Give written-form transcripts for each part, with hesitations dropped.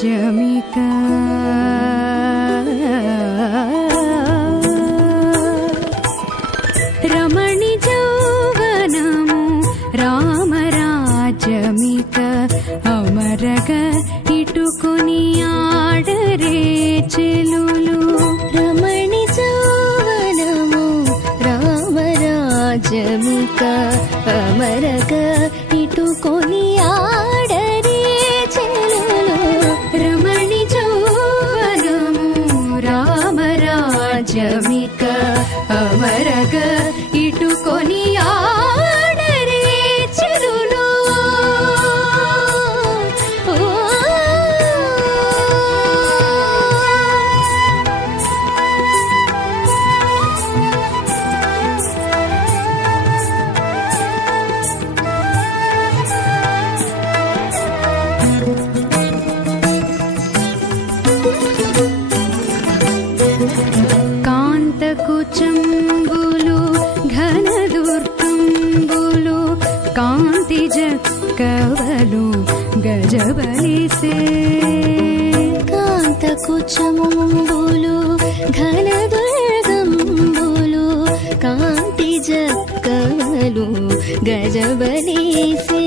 जमिका रमणी जौवनमु रामराज्यमिक अमरग इटुकोनि आडरे చెలులు రమణి జౌవనము రామరాజ్యమిక అమరగ ఇటుకొని ఆడరే చెలులు రమణి జౌవనము రామరాజ్యమిక అమరగ ఇటుకొని ఆడరే చెలులు కాంతకుచంబులు ఘనదుర్గంబులు కాంతి జక్కవలు గజబలిసే కాంతకుచంబులు ఘనదుర్గంబులు కాంతి జక్కవలు గజబలిసే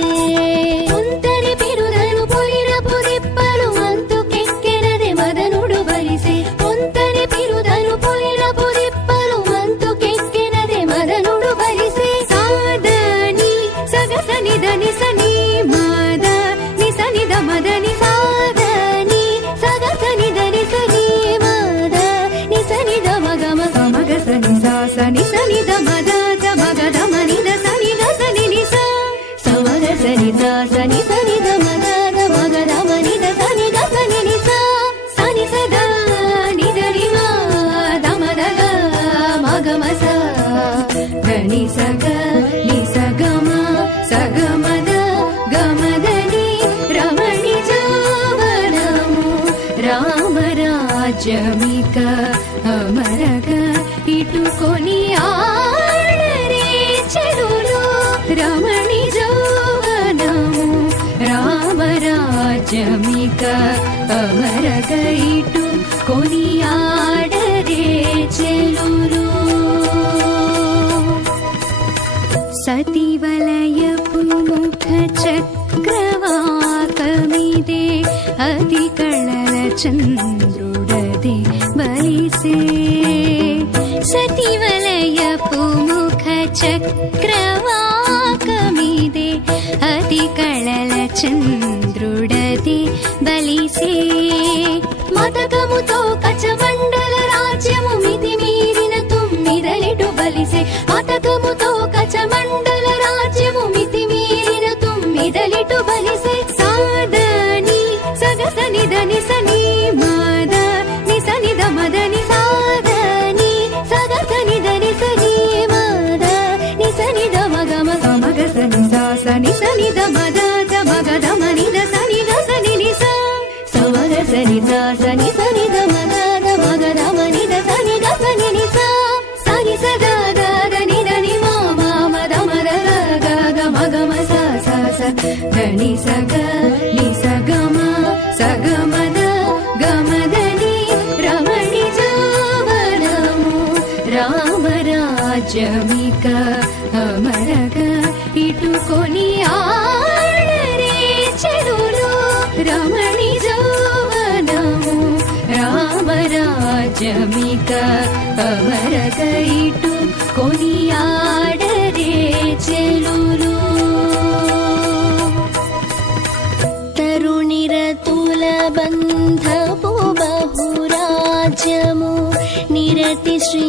పొంతని పిరుదను పొలిరపు దిప్పలు మంతుకెక్కెనదే మదనుడు బలిసే పొంతని పిరుదను పొలిరపు దిప్పలు మంతుకెక్కెనదే మదనుడు బలిసే సాదని సగసని దని సని మద నిసని ద మదని సాదని సగసని దని సని మద నిసని ద మగ మగ మగ సని సా సని సని ద మద ద మగ ద మని ద సని ద సని ని సా సమగ సని సా సని సని ద మద ద మగ ద మని ద సని ద సని ని సా సని సదా ని ద ని మా ద మద గ మగ మ సా ద ని స గ ని స గ మ స గ మ ద గ మ ద ని రమణి జౌవనము రామరాజ్యమిక అమరగ ఇటుకొని ఆడరే చెలులు రమణి జౌవనము రామరాజ్యమిక అమరగ ఇటుకొని ఆడరే చెలులు సతివలయపు ముఖ చక్రవాకమిదే అతి కళల చంద్రుడది బలిసే సతివలయపు ముఖ చక్రవాకమిదే అతి కళల చంద్రుడది బలిసే మతకముతో కచమండల రాజ్యము మితి మీరిన తుమ్మిదలిటు బలిసే మతకముతో కచమండల రాజ్యము మితి మీరిన తుమ్మిదలిటు బలిసే సాదని సగసని దని సని మద నిసని ద మద ని సాదని సగసని దని సని మద నిసని ద మగ మగ మగ సని సా సని సని ద మద ద మగ ద మని ద సని ద సని ని సా సమగ సని సా సని సని ద మద ద మగ ద మని ద సని ద సని ని సా సని సదా ద ద ని ద ని మా మా మ ద మ ద గ గ మగ మ సా సా స ద ని స గ ని స గ మ స గ మ ద గ మ ద ని రమణి జౌవనము రామరాజ్యమిక అమరగ ఇటుకొని ఆడరే చెలులు రమణి జౌవనము రామరాజ్యమిక అమరగ ఇటుకొని ఆడరే చెలులు తరుణిరతుల బంధపు బహురాజ్యము నిరతి శ్రీ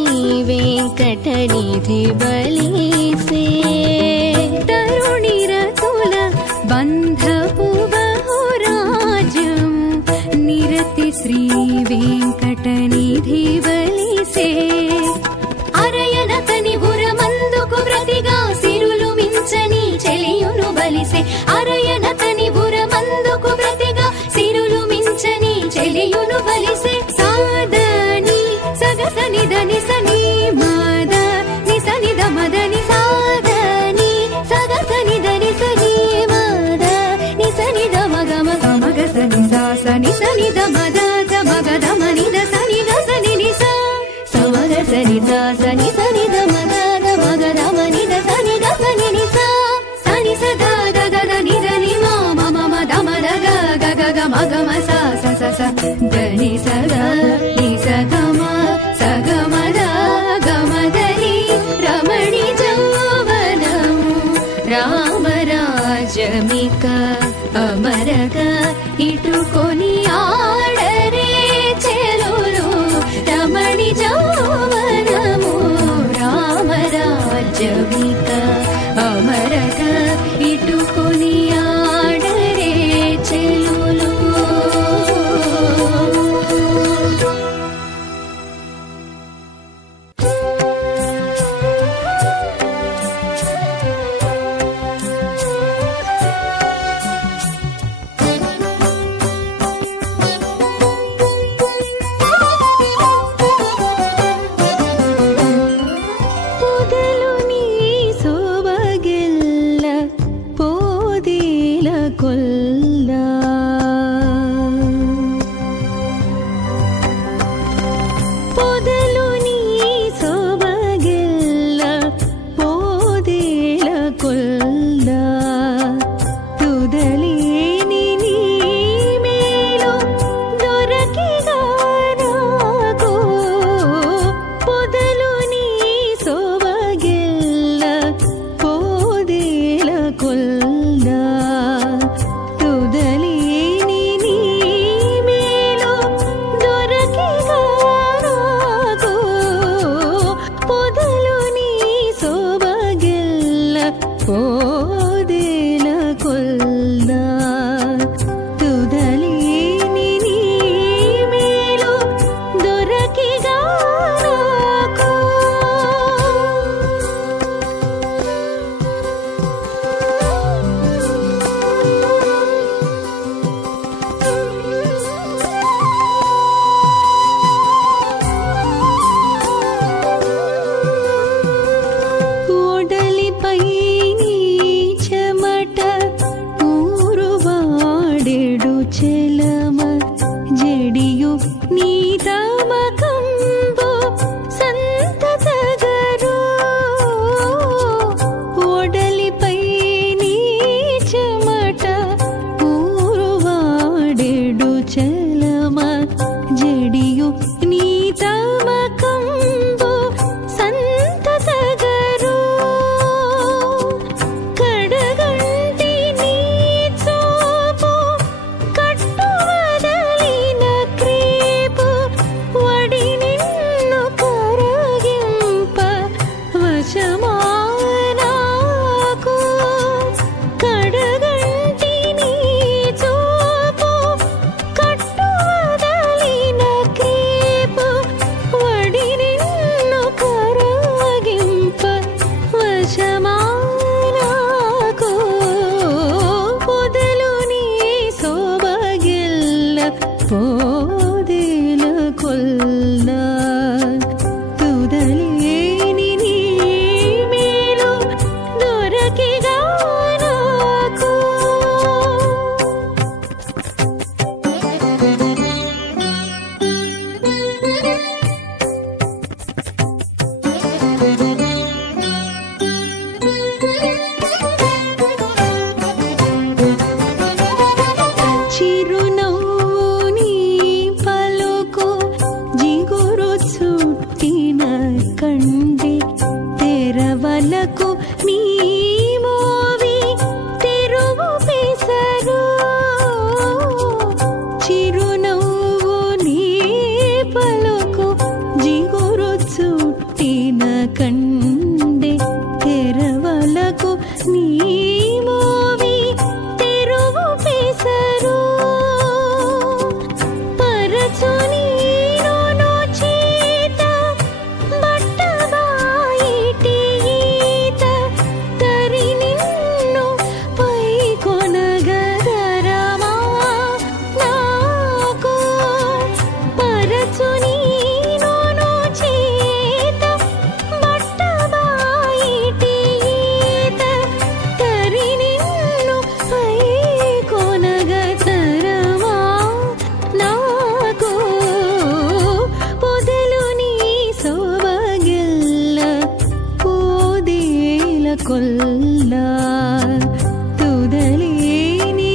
వెంకటనిధి బలిసే తరుణిరతుల బంధపు బహురాజ్యము నిరతి శ్రీ వెంకటనిధి బలిసే అరయనతని బురమందుకు ప్రతిగా సిరులు మించని చెలియును బలిసే అరయనతని బురమందుకు ప్రతిగా సిరులు మించని చెలియును బలిసే సాదని సగసని దని సని మద నిసని ద మద ని సాదని సగసని దని సని మద నిసని ద మగ మగ మగ సని సా సని సని దని సద నిస గమ సగమద గమదని రమణి జౌవనము రామరాజమిక అమరగా ఇటుకొని ఆడరే చెలులు రమణి జౌవనము రామరాజమిక అమరగా ఇటుకొని ఆడరే చెలులు. ತುದಲೇನಿ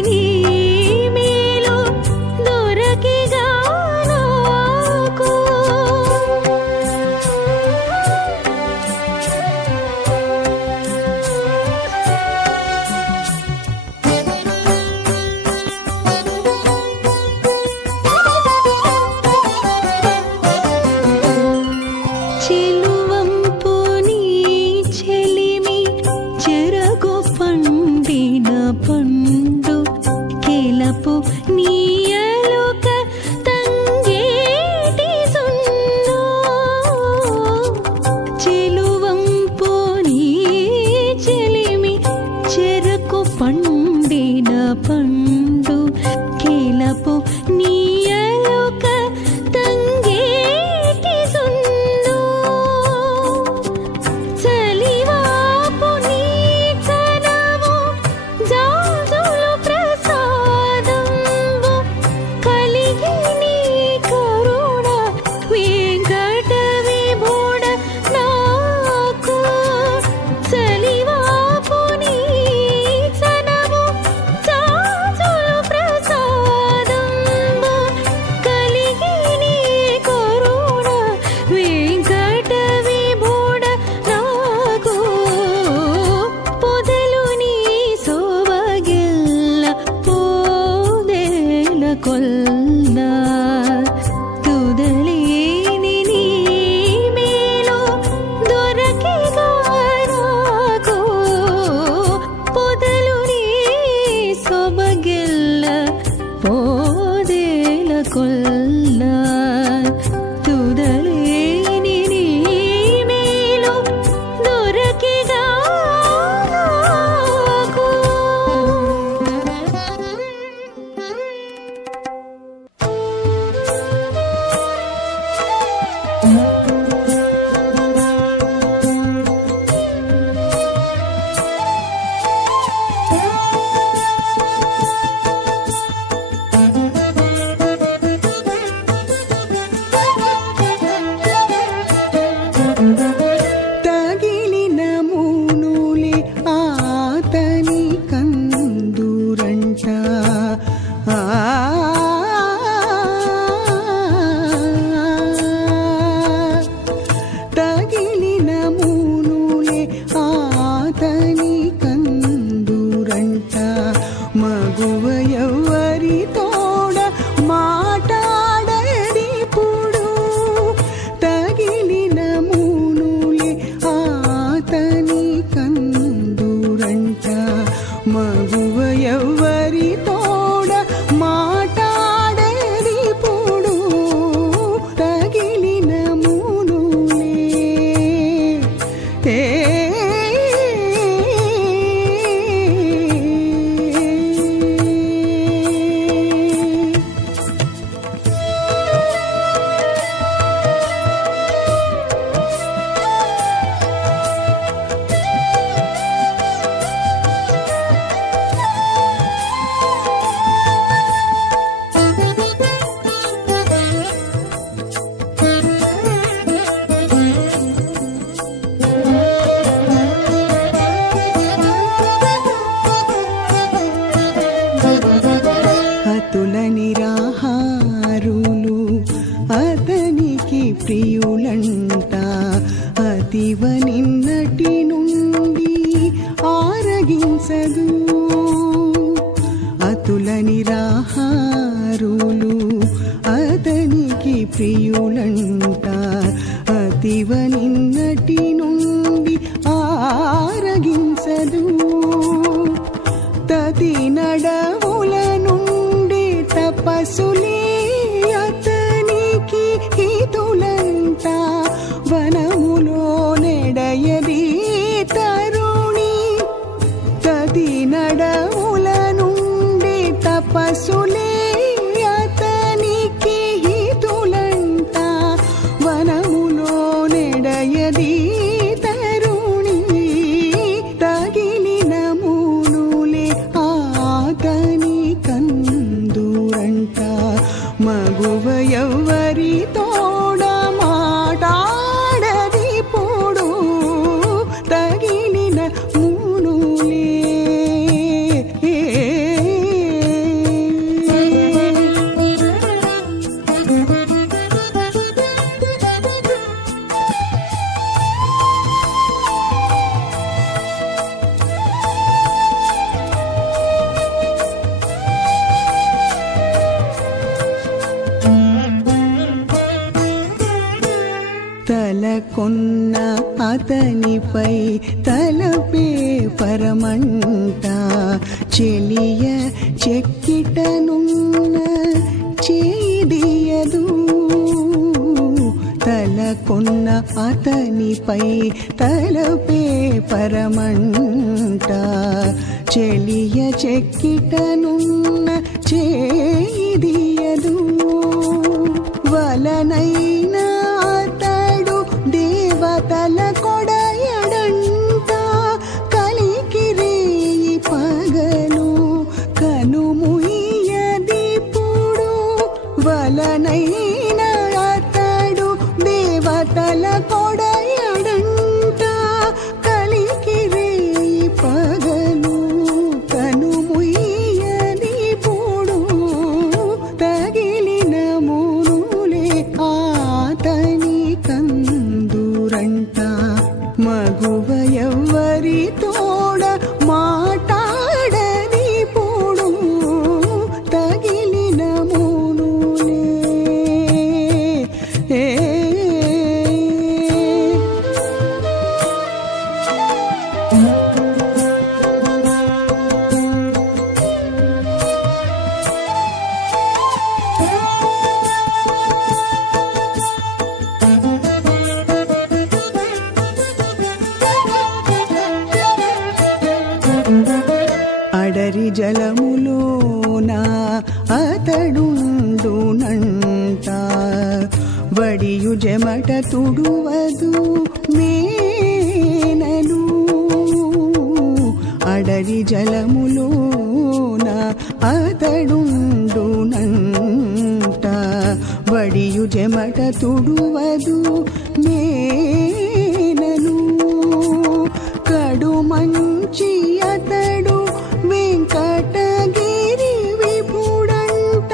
ನೀ ಮೇಲು ದೊರಕಿಗ ఆరగించదు. అతుల నిరాహారులు అతనికి ప్రియులంట. అతివ నిన్నటి నుండి ఆరగించదు. తది నడవుల నుండి తపస్సులే అతనికి హితులంట. వనములో నెడయది తరుణి. తది నడవుల నుండి తపస్సులే అతనికి హితులంట. వనములో నెడయది తరుణి. తగిలిన మూనులే ఆతని కందురంట. మగువ ఎవ్వరి తోడ మాటాడది పోడు. తగిలిన మూనులే తలకొన్న అతనిపై తలపే పరమంట. చెలియ చెక్కిటనున్న చేదియదు. తలకొన్న అతనిపై తలపే పరమంట. చెలియ చెక్కిటనున్న చేదియదు. వలనైన దేవతల కొడయడంట. కలికిరేయి పగలు కనుముయ్యదిప్పుడు. వలనైన అతడు దేవతల కొడయడంట. కలికిరేయి పగలు కనుముయ్యదిప్పుడు. తగిలిన మూనులే ఆతని కందురంట. మగువ ఎవ్వరి తోడ మాటాడది పోడు. తగిలిన మూనులే అడరి జలములోన అతడుండునంట. వడియు జమట తుడువదు మేనలు. అడరి జలములోన అతడుండునంట. వడియు జమట తుడువదు మేనలు. కడు మంచి అతడు వెంకటగిరి విభుడంట.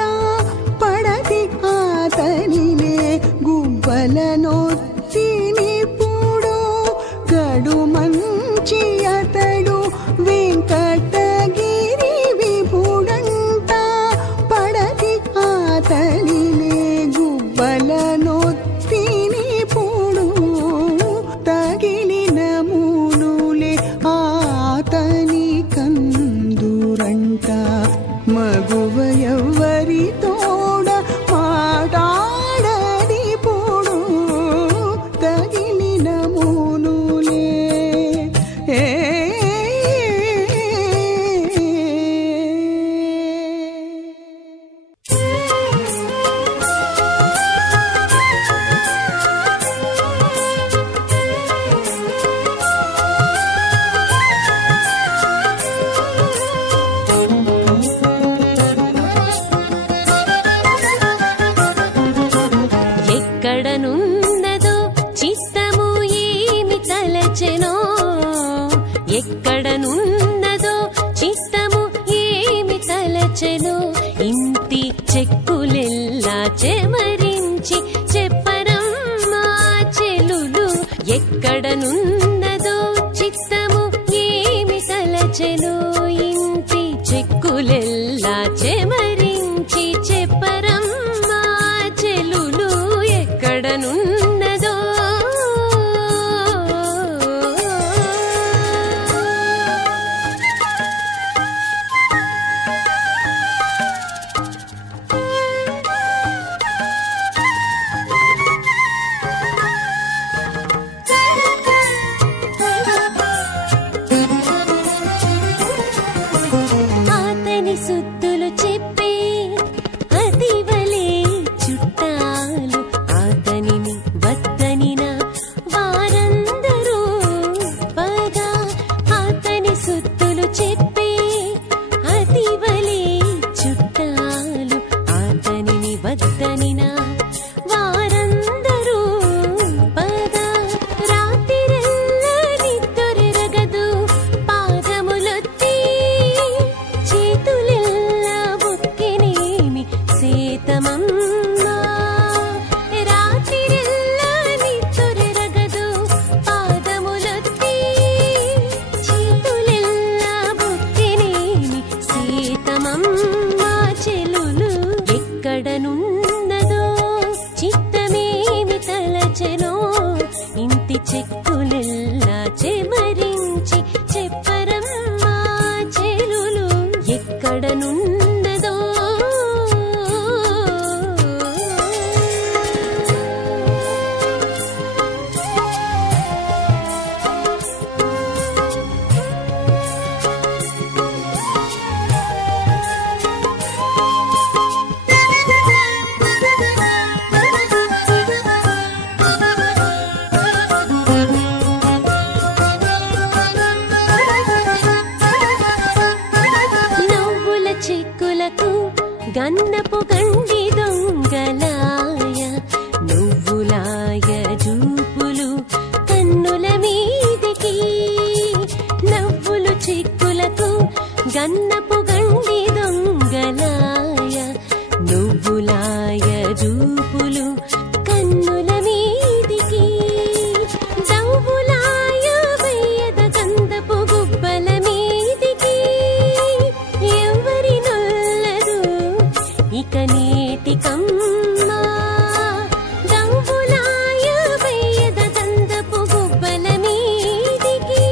పడతి అతనినే గుబ్బలనొత్తినిప్పుడు. కడు మంచి అతడు వెంకటగిరి విభుడంట. పడతి అతనినే గుబ్బలనొత్తినిప్పుడు. తగిలిన మూనులే ఆతని కందురంట. మగువ ఎవ్వరి తోడ మాటాడది పోడు. తగిలిన మూనులే ఎక్కడనున్నదో చిత్తము ఏమి తలచెనో. ఎక్కడనున్నదో చిత్తము ఏమి తలచెనో. ఇంటి చెక్కులెల్లా చెమరించి చెప్పరమ్మా చెలులు. ఎక్కడనున్నదో చిత్తము ఏమి తలచెనో. తలచెను ఇంటి చెక్కులెల్లా చెమరించి చెప్పరమ్మా చెలులు ఎక్కడనున్నదో. సుత్తులు చెప్పే అతివలే చుట్టాలు అతనిని వద్దనిన వారందరూ పగా. అతని సుత్తులు చెప్పే అతివలే చుట్టాలు అతనిని వద్దనిన వారందరూ పగా. రాత్రిరెల్లా నిద్దురెరగదు పాదములొత్తి చేతులెల్లా బుక్కినేమి సేతమమ్మా. రాత్రిరెల్లా నిద్దురెరగదు పాదములొత్తి చేతులెల్లా బుక్కినేమి సేతమమ్మా. చెలులు ఎక్కడనున్నదో చిత్తమేమి తలచెనో ఇంటి చెక్కులెల్లా చెమరించి చెప్పరమ్మా చెలులు ఎక్కడనున్నదో. నవ్వుల చిక్కులకు గన్నపు గండి దొంగలాయ నువ్వులాయ జూపులు కన్నుల మీదికి. నవ్వులు చిక్కులకు గన్నపు గండి దొంగలాయ నువ్వులాయ జూపులు కన్నుల మీదికి. దవ్వులాయ వెయ్యద గంధపు గుబ్బల మీదికి. ఎవరి నొల్లదు ఇక నేటికమ్మా. దవ్వులాయ వెయ్యద గంధపు గుబ్బల మీదికి.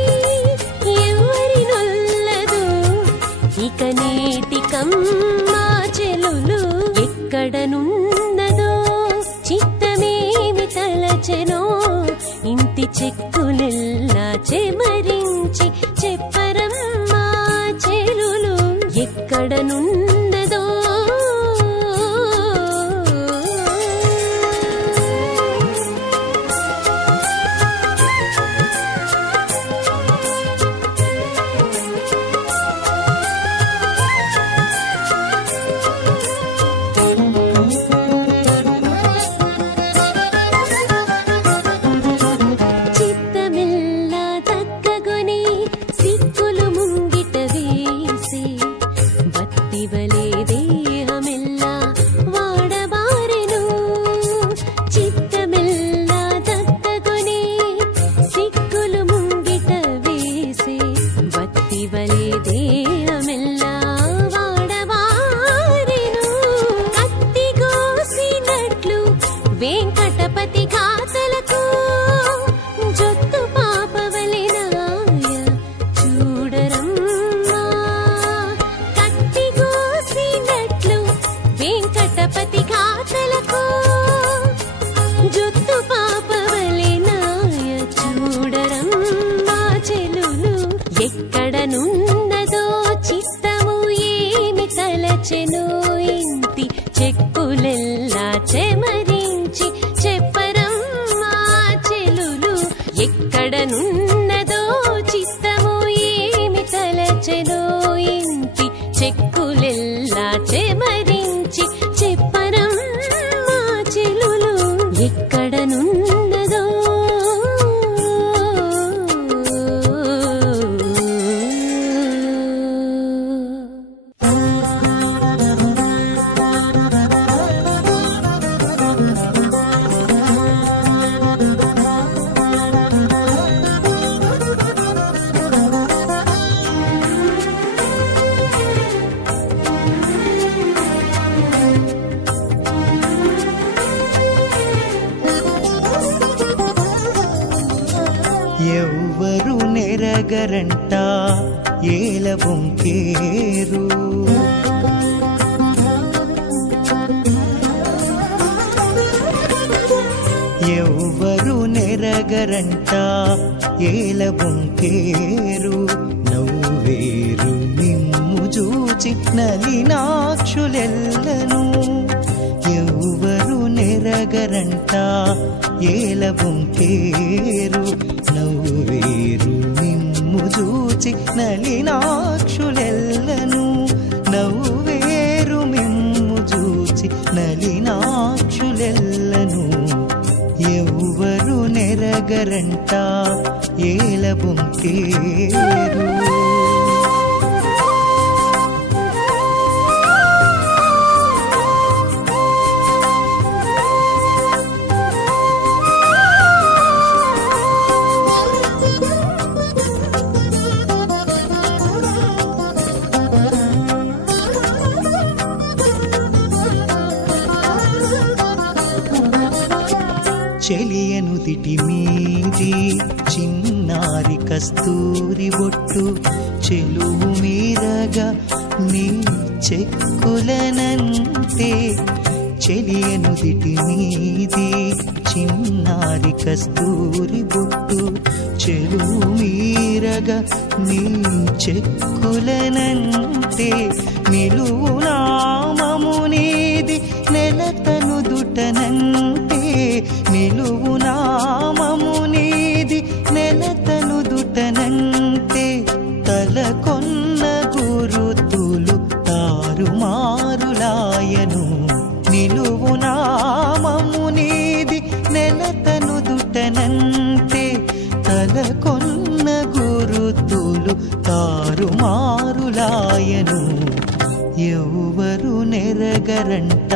ఎవరి నొల్లదు ఇక నేటికమ్మా. చెలులు ఎక్కడనున్నదో చిత్తమేమి తలచెనో ఇంటి చెక్కులెల్లా చెమరించి చెప్పరమ్మా చెలులు ఎక్కడనున్నదో. చిత్తమెల్లా తగ్గగొని సిక్కులు ముంగిట వేసి బత్తివలే దేహమెల్లా వాడబారెను. చిత్తమెల్లా తగ్గగొని సిక్కులు ముంగిట వేసి బత్తివలే దేహమెల్లా వాడబారెను. కత్తి కోసినట్లు వెంకటపతి ఖాతలకు జొత్తు పాపవలెనాయ చూడరమ్మా. కత్తి కోసినట్లు వెంకటపతి ఖాతలకు జొత్తు పాపవలెనాయ చూడరమ్మా. చెలులు ఎక్కడనున్నదో చిత్తము ఏమి తలచెను ఇంటి చెక్కులెల్లా చెమరించి చెప్పరమ్మా చెలులు ఎక్కడనున్నదో చిత్తము ఏమి తలచెను ఇంటి చెక్కులెల్లా చెమరించి చెప్పరమ్మా చెలులు ఎక్కడనున్నదో. ఏల బొంకేరు. ఎవ్వరు నెరగరంట ఏల బొంకేరు. నవ్వేరు నిమ్ము చూచి నలినాక్షులెల్లను. ఎవ్వరు నెరగరంట ఏల బొంకేరు. నవ్వేరు నిమ్ము చూచి నలినాక్షులెల్లను. నవ్వేరు మిమ్ము చూచి నలినాక్షులెల్లను. ఎవ్వరు నెరగరంట ఏల బొంకేరు. చెలియను దిటి మీది చిన్నారి కస్తూరి బొట్టు. చెలువు మీరగా నీ చెక్కులనంతే. చెలియను దిటి మీది చిన్నారి కస్తూరి బొట్టు. చెలువు మీరగా నీ చెక్కులనంతే. నిలువు నామము నీది నెలతను దుటనంతే. నిలువు నామము నీది నెలతను దుటనంతే. తలకొన్న గురుతులు తారుమారులాయను. నిలువు నామము నీది నెలతను దుటనంతే. తలకొన్న గురుతులు తారుమారులాయను. ఎవ్వరు నెరగరంట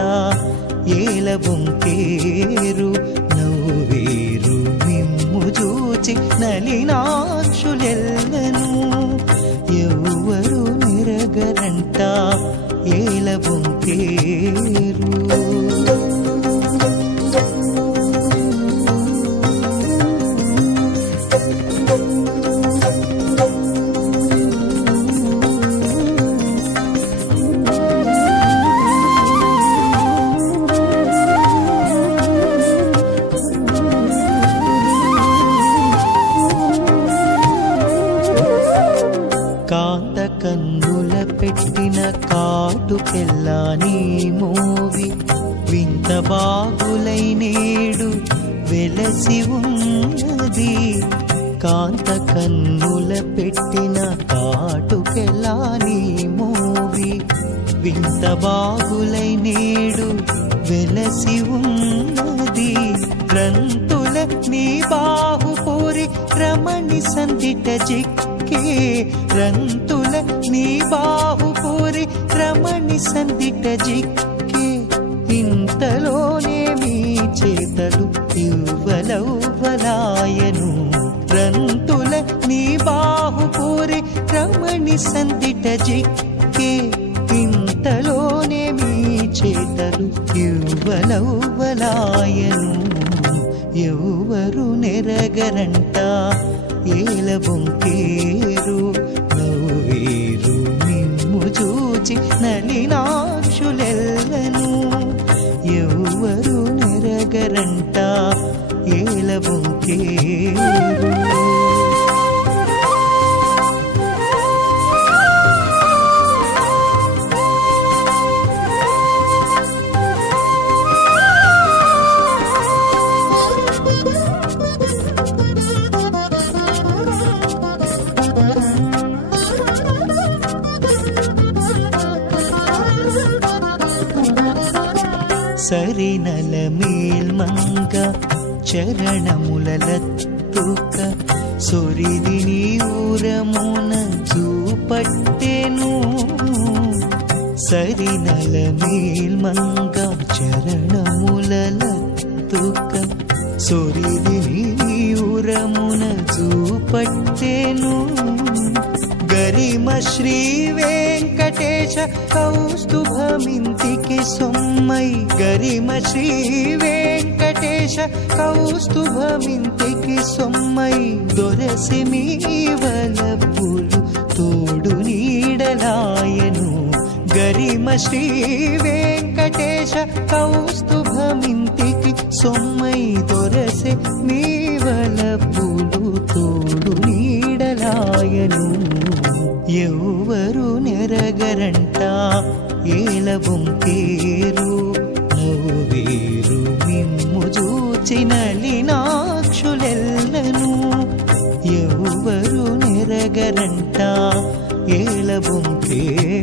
ఏల బొంకేరు. నవ్వేరు మిమ్ము చూచి నలినాక్షులెల్లను. ఎవ్వరు నెరగరంట ఏల బొంకేరు. కాంత కన్నుల పెట్టిన కాటుకెల్లా నీ మోవి. వింత బాగులై నేడు వెలసి ఉన్నది. కాంత కన్నుల పెట్టిన కాటుకెల్లా నీ మోవి. వింత బాగులై నేడు వెలసి ఉన్నది. రంతుల నీ బాహుపూరి రమణి సందిట జిక్కే. రంతుల నీ బాహుపూరి రమణి సందిట జిక్కే. ఇంతలోనే మీ చేతలు ఇవ్వలవ్వలాయను. రంతుల నీ బాహుపూరి రమణి సందిట జిక్కే. ఇంతలోనే మీ చేతలు ఇవ్వలవ్వలాయను. ఎవ్వరు నెరగరంట ఏల బొంకేరు. నవ్వేరు మిమ్ము చూచి నలినాక్షులెల్లను. ఎవ్వరు నెరగరంట ఏల బొంకేరు. సరినల మేల్మంగ చరణములలత్తుక. సొరిది నీ ఊరమున చూపట్టెను. సరినల మేల్మంగ చరణములలత్తుక. సొరిది నీ ఊరమున చూపట్టెను. గరిమ శ్రీ వెంకటే వెంకటేశ కౌస్తుభమింతికి సొమ్మై గరిమ శ్రీ వెంకటేశ కౌస్తుభమింతికి సొమ్మై దొరసి మీ వలపులు తోడు నీడలాయను గరిమ శ్రీ వెంకటేశ కౌస్తుభమింతికి సొమ్మై దొరసి మీ వలపులు తోడు నీడలాయను ఎవ్వరు నెరగరంట ఏలబొంకేరు నవ్వేరు మిమ్ము చూచిన లీనాక్షులెల్లను ఎవ్వరు నెరగరంట ఏలబొంకేరు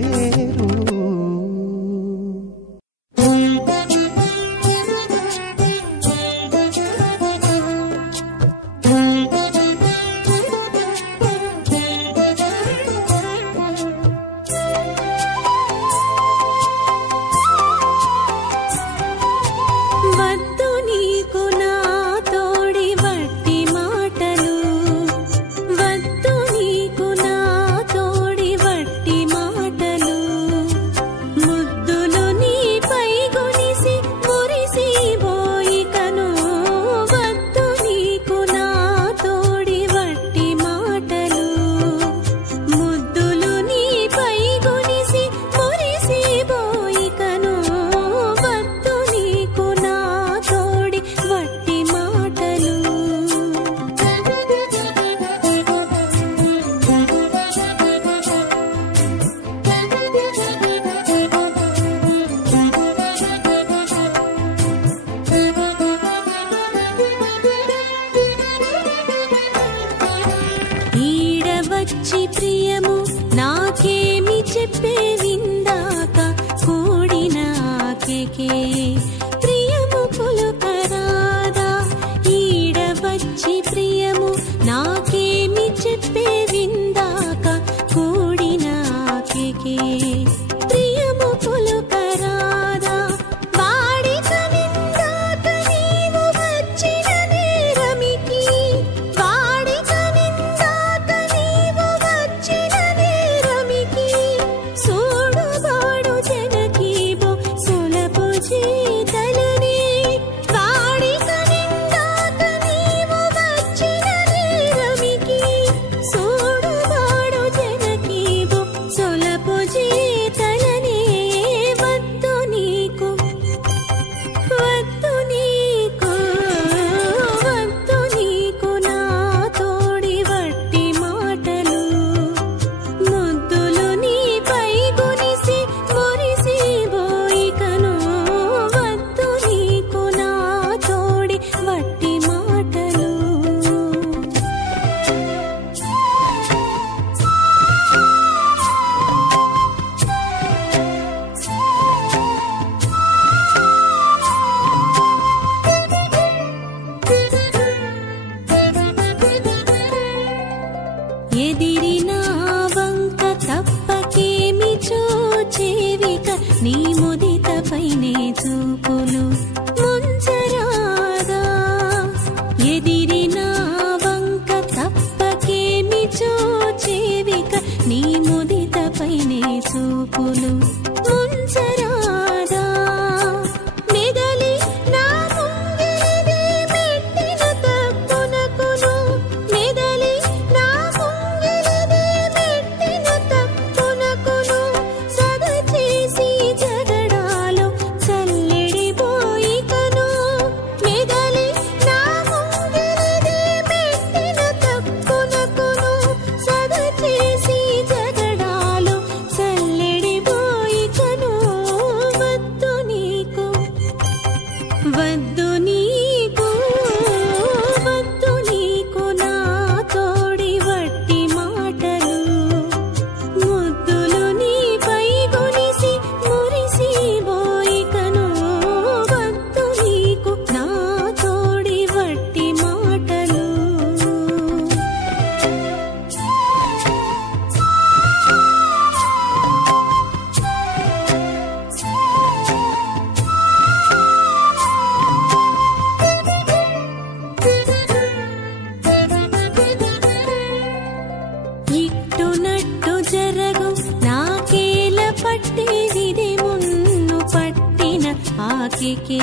పట్టేదిది మున్ను పట్టిన ఆకికే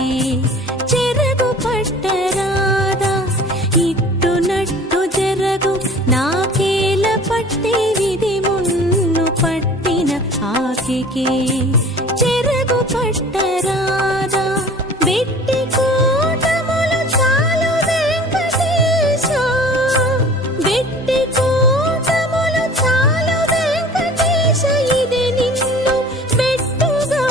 చెరగు పట్టరాదా ఇట్టు నట్టు జరగు నాకేల పట్టేదిది మున్ను పట్టిన ఆకికే చెరగు పట్టరాదా వెట్టి కూటములు చాలు వెంకటేశ వెట్టి కూటములు చాలు వెంకటేశ ఇది నిన్ను బెట్టుగా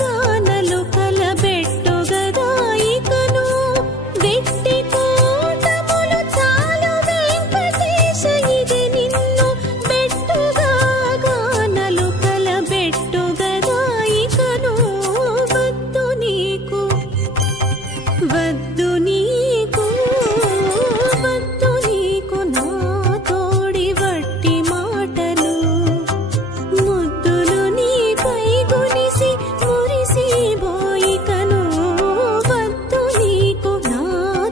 గానలు కలబెట్టుగదా ఇకను వెట్టి కూటములు చాలు వెంకటేశ ఇది నిన్ను బెట్టుగా గానలు కలబెట్టుగదా ఇకను వద్దు నీకు వద్దు నీకు వద్దు నీకు నా తోడి వట్టి మాటలు ముద్దులు నీపై గునిసి మురిసి బోయికను వద్దు నీకు నా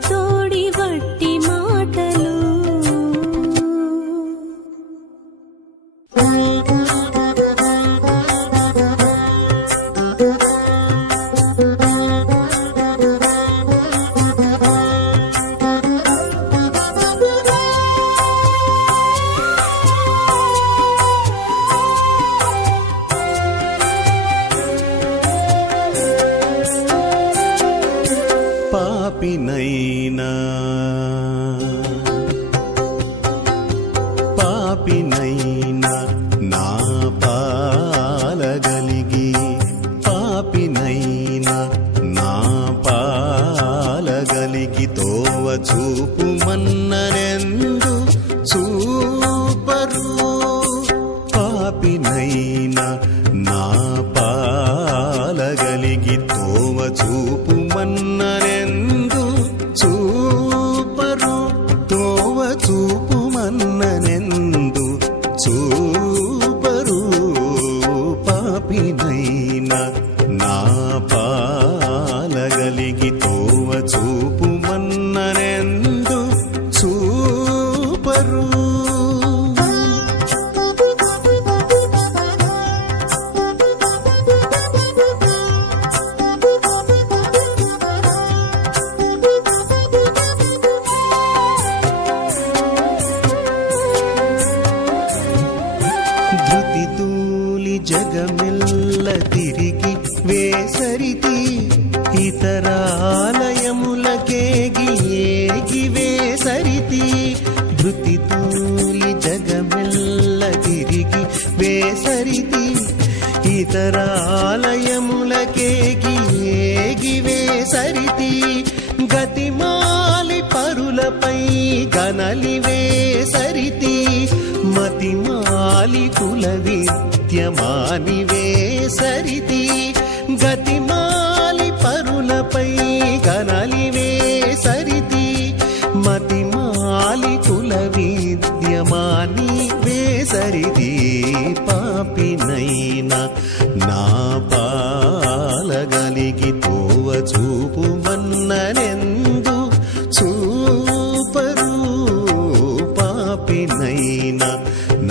తోడి వట్టి మాటలు పాపినైనా పాపినైనా నా పాలగలిగి పాపినైనా నా పాలగలిగి తోవ చూపుమన్ననెందు చూపరు పాపినైనా నా పాలగలిగి తోవ చూపుమన్ననెందు చూపరు తోవ చూపుమన్ననెందు చూపరు పాపినైనా నా పాలగలిగి తోవ చూపుమన్ననెందు చూపరు ధృతితూలి జగమెల్ల తిరిగి వేసరితి ఇతరాలయములకేగి ఏగి వేసరితి ధృతితూలి జగమెల్ల తిరిగి వేసరితి ఇతరాలయములకేగి ఏగి వేసరితి గతిమాలి పరులపై గనలి వేసరితి మతిమాలి కుల విద్యమాని వేసరితి గతిమాలి పరులపై గనలి వేసరితి మతిమాలి కుల విద్యమాని వేసరితి పాపినైనా నా పాలగలిగి తోవ చూపుమన్ననెందు చూపరు పాపినైనా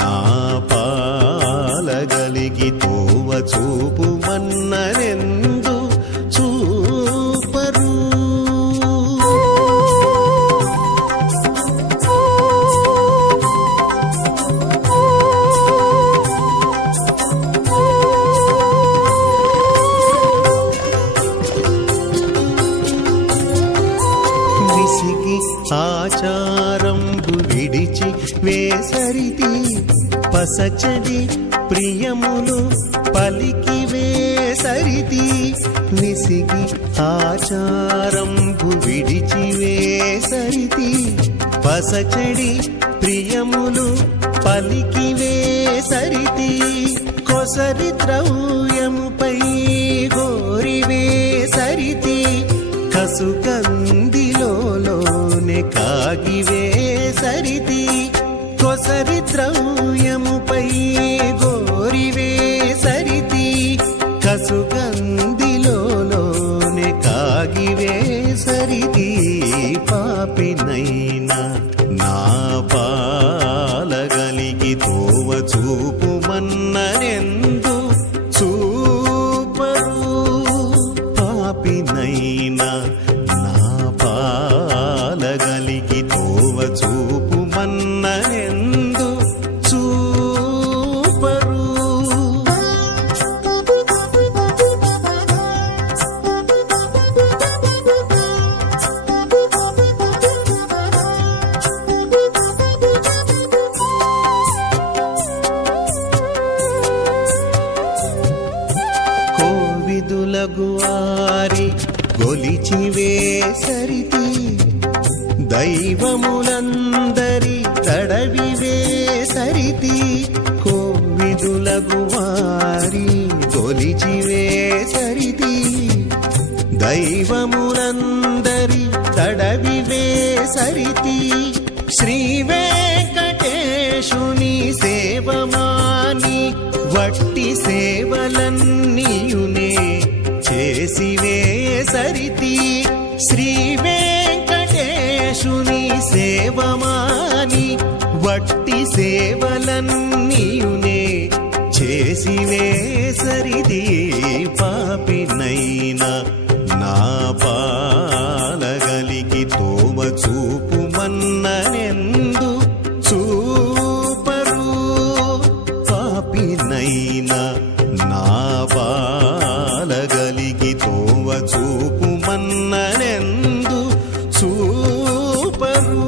నా పాలగలిగి తోవ చూపుమన్ననెందు చూపరు విసిగి ఆచారంబు విడిచి వేసరితి పసచడి ప్రియములు పలికి వేసరితి నిసిగి ఆచారంబు విడిచి వేసరితి పసచడి ప్రియములు పలికి వేసరితి కొసరి ద్రవ్యముపై గోరి వేసరితి కసుగందిలోనే కాగి వేసరితి కొసరి ద్రవ్యముపై గోరి వేసరితి కసుగందిలోనే కాగి వేసరితి పాపినైనా నా పాలగలిగి తోవ చూపుమన్ననెందు చూ కోవిదులగువారి గొలిచివేసరితి దైవములందరి తడవివేసరితి కోవిదులగువారి గొలిచివేసరితి దైవములందరి తడవివేసరితి శ్రీ వెంకటేశుని సేవమాని వట్టి సేవలన్నీయునే చేసివేసరితి శ్రీ వెంకటేశుని సేవమాని వట్టి సేవలన్నీయునే చేసివేసరితి పాపినైనా నా పాలగలిగి తోమ చూపుమన్ననెందు చూపరు పాపినైనా నా పాలగలిగి తోమ చూపుమన్ననెందు చూపరు.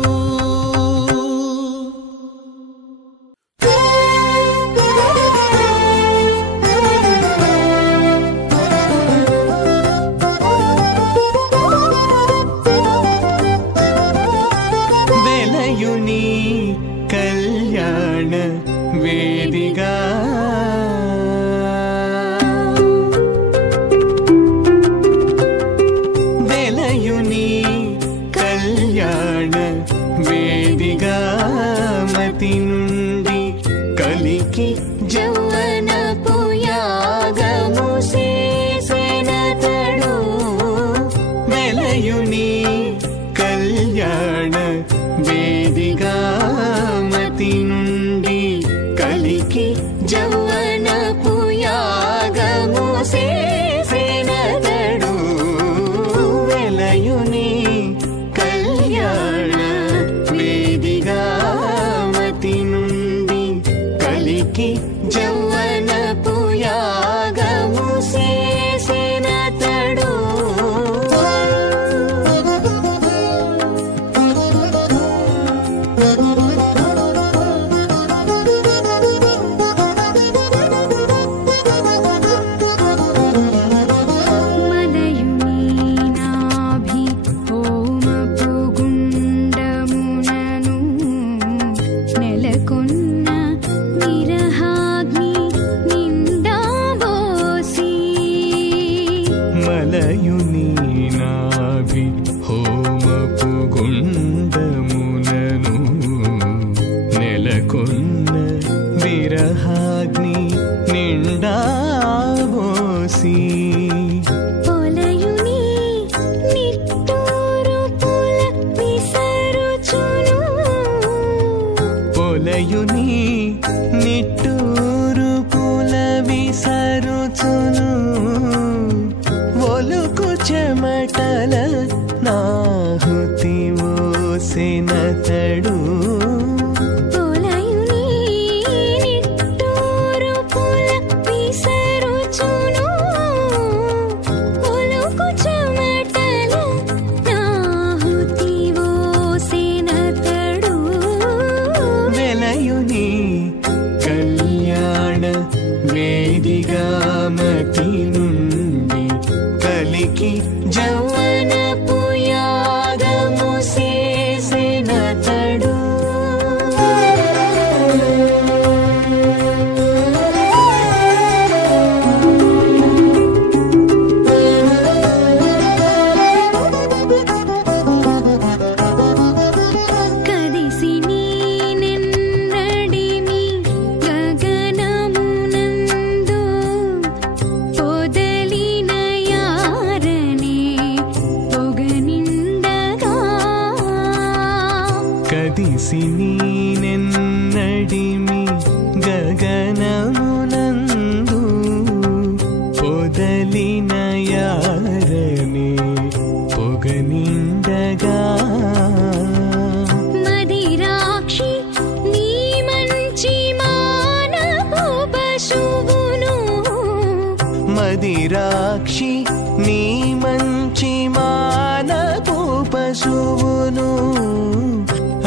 మదిరాక్షి నీ మంచి మానపు పశువును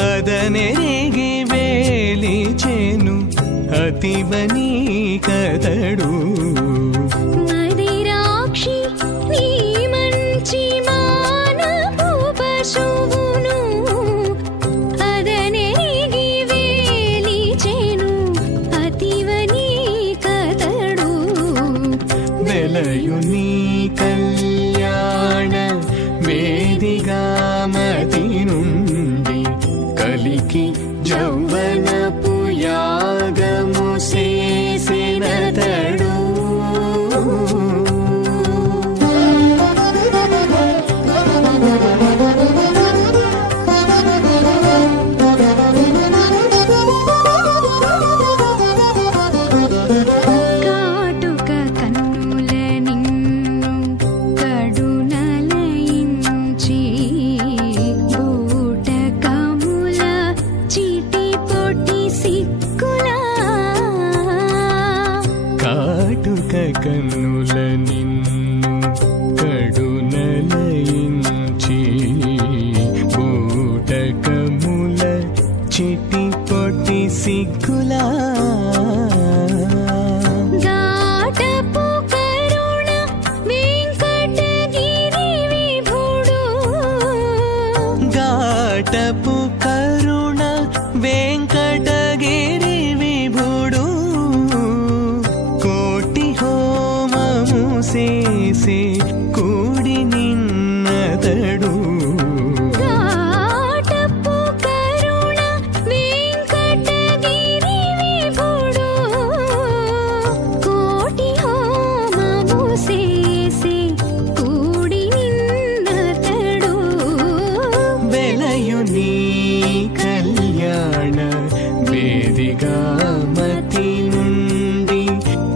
అదనెరిగి వేలిచెను అతివని కదడు మదిరాక్షి వెలయుని కళ్యాణ వేదిగామతి నుండి కలికి జౌవనపు యాగము చేసినతడు కన్నుల నిన్ను కడునలయించి బూటకముల చిటి పొటి సిగ్గులా గాటపు కరుణ వెంకటగిరి విభుడు గాటపు కరుణ వెంకటగిరి విభుడు చేసే కూడి నిన్నతడు గాటపు కరుణ వెంకటగిరి విభుడు కోటి హోమము చేసే కూడి నిన్నతడు వెలయుని కళ్యాణ వేదిగామతి నుండి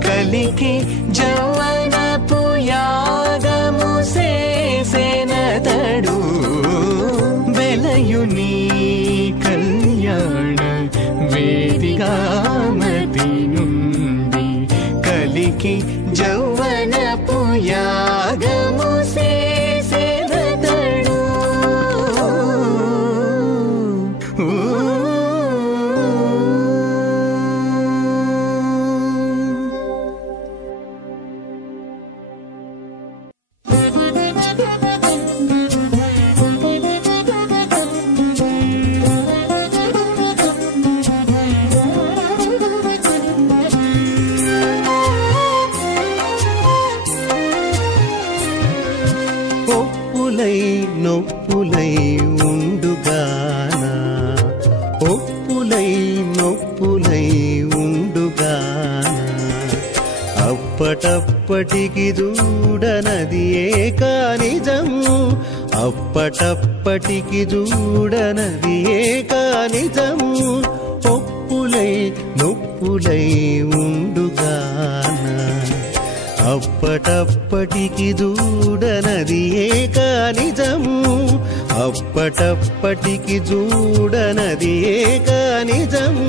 కలికి జౌవనపు యాగము చేసినతడు వెలయుని కళ్యాణ వేదిగామతి నుండి కలికి జౌవనపు యాగము చేసినతడు నొప్పులై ఉండుగానా ఒప్పులై నొప్పులై ఉండుగానా అప్పటప్పటికి చూడనది ఏక నిజము అప్పటప్పటికి చూడనది ఏక నిజము ఒప్పులై నొప్పులై ఉండుగానా అప్పటప్పటికి చూడనది ఏక నిజము అప్పటప్పటికి చూడనది ఏక నిజము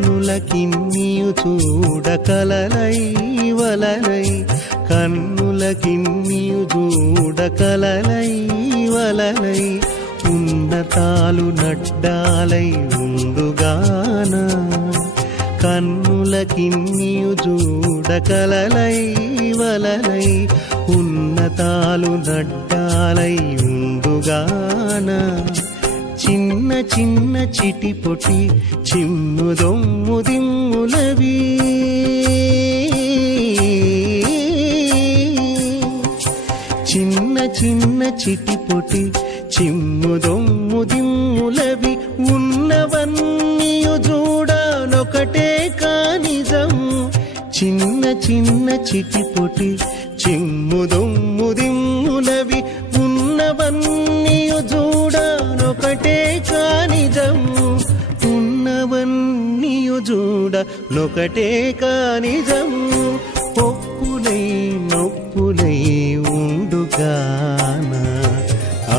కన్నులకిన్నియు చూడకలలై వలలై కన్నులకిన్నియు చూడకలలై వలలై ఉన్నతాలు నడ్డాలై ఉండుగానా కన్నులకిన్నియు చూడకలలై వలలై ఉన్నతాలు నడ్డాలై ఉండుగానా చిన్న చిన్న చిటిపొటి చిమ్ముదొమ్ము దిమ్ములవి చిన్న చిన్న చిటిపొటి చిమ్ముదొమ్ము దిమ్ములవి ఉన్నవన్నీయు చూడనొకటే కానిజం చిన్న చిన్న చిటిపొటి చిమ్ముదొమ్ము దిమ్ములవి ఉన్నవన్నీయు చూడనొకటే కానిజం ఉన్నవన్నీయు చూడనొకటే కానిజం ఒప్పులై నొప్పులై ఉండుగానా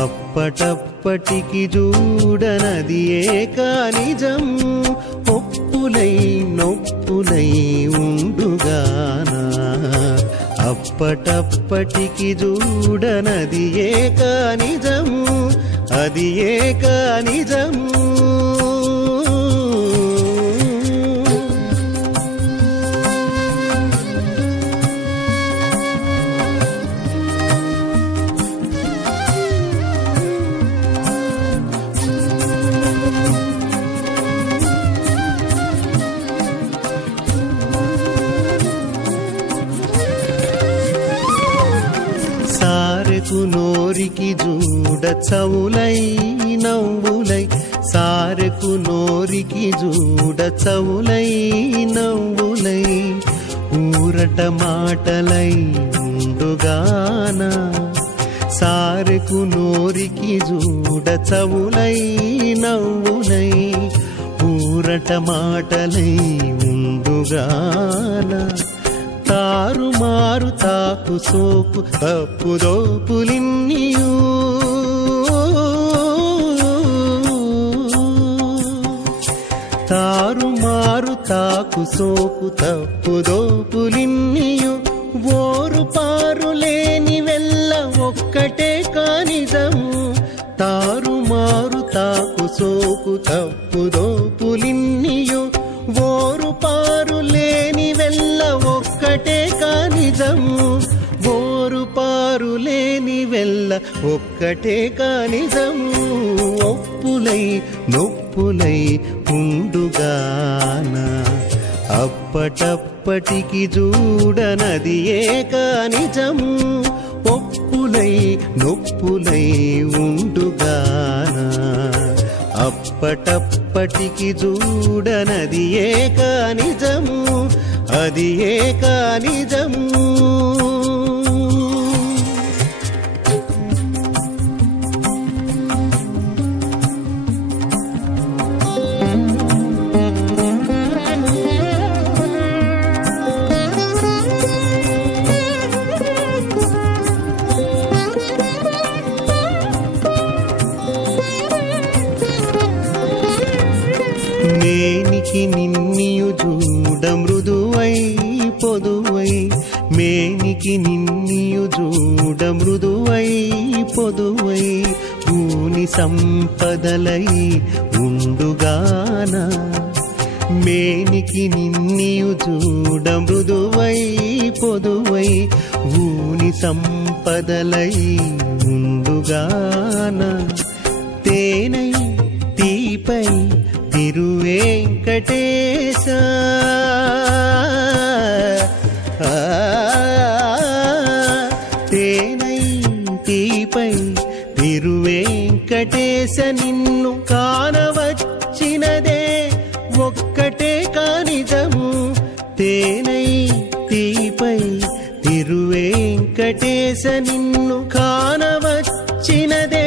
అప్పటప్పటికి చూడనది ఏక నిజం ఒప్పులై నొప్పులై ఉండుగానా అప్పటప్పటికి చూడనది ఏక నిజము అది ఏక నిజము సారెకు నోరికి జూడ చవులై నవ్వులై సారెకు నోరికి జూడ చవులై నవ్వులై ఊరట మాటలై ఉండుగాన సారెకు నోరికి జూడ చవులై నవ్వులై ఊరట మాటలై ఉండుగాన తారుమారు తాకు సోకు తప్పుదోపులిన్నియూ తారుమారు తాకు సోకు తప్పుదోపులిన్నియు ఓరు పారు లేని వెళ్ళ ఒక్కటే కానిజము తారుమారు తాకు సోకు తప్పుదోపులిన్నియు ఓరు పారు లేని వెళ్ళ ఒక్కటే కానిజము ఓరు పారు లేని వెళ్ళ ఒక్కటే కానిజము ఒప్పులై నొప్పులై ఉండుగాన అప్పటప్పటికి చూడనది ఏకానిజము ఒప్పులై నొప్పులై ఉండుగాన అప్పటప్పటికి చూడనది ఏకానిజము అది ఏకానిజము మేనికి నిన్నియు చూడ మృదువై పొదువై మేనికి నిన్నియు చూడ మృదువై పొదువై ఊని సంపదలై ఉండుగాన మేనికి నిన్నియు చూడ మృదువై పొదువై ఊని సంపదలై ఉండుగాన తేనై తీపై తిరువేంకటేశ తేనై తీపై తిరువేంకటేశ నిన్ను కానవచ్చినదే ఒక్కటే కానిజము తేనై తీపై తిరువేంకటేశ నిన్ను కానవచ్చినదే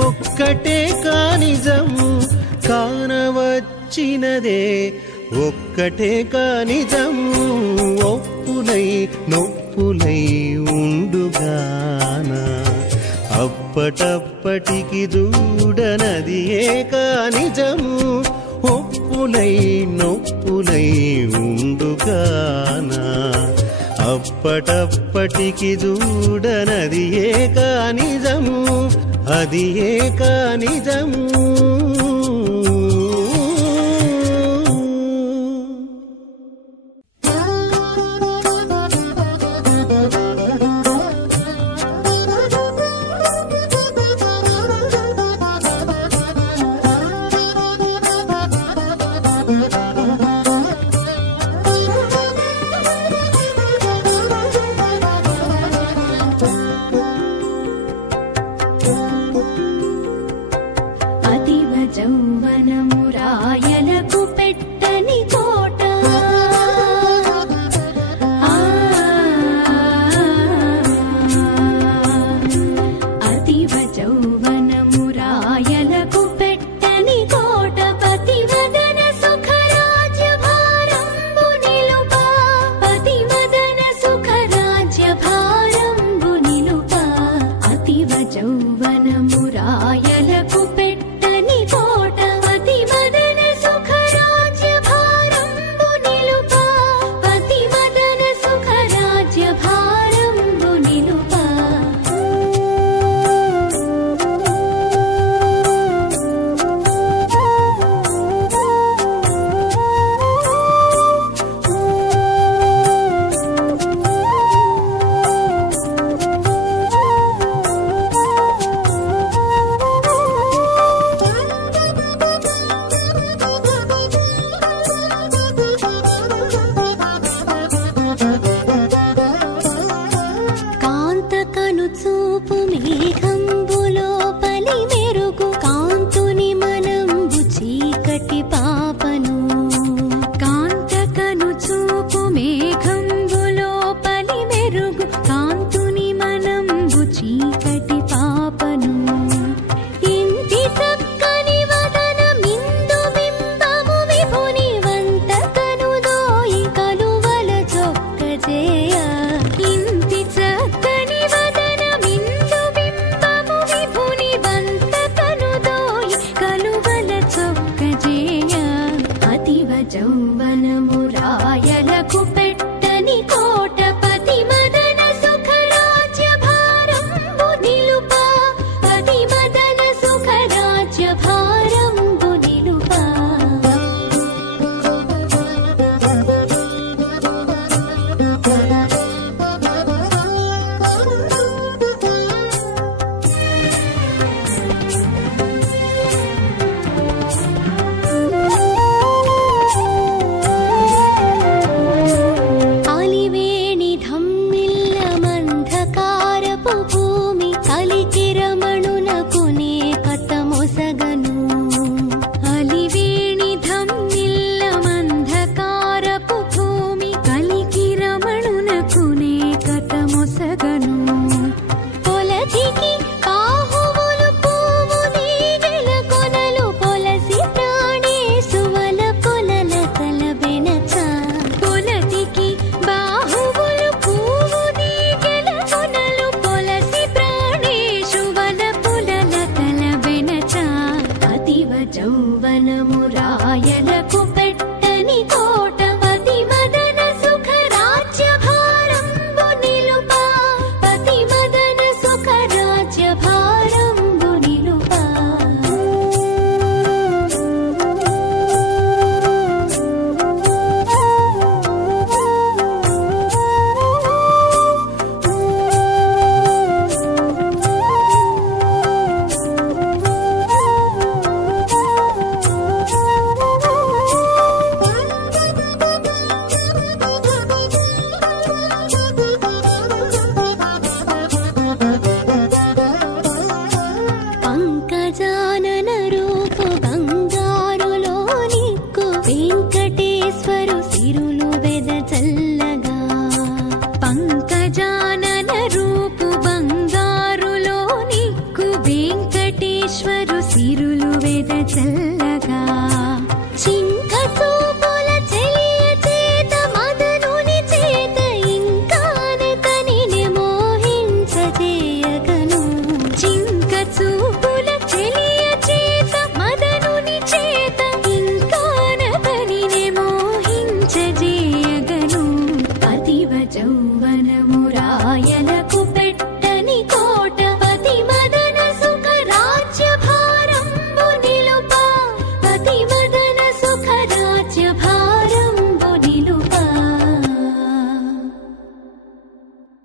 ఒక్కటే కానిజము కానవచ్చినదే ఒక్కటే కానిజము ఒప్పులై నొప్పులై ఉండుగాన అప్పటప్పటికి చూడనది ఏకానిజము ఒప్పులై నొప్పులై ఉండుగాన అప్పటప్పటికి చూడనది ఏకానిజము అది ఏకానిజము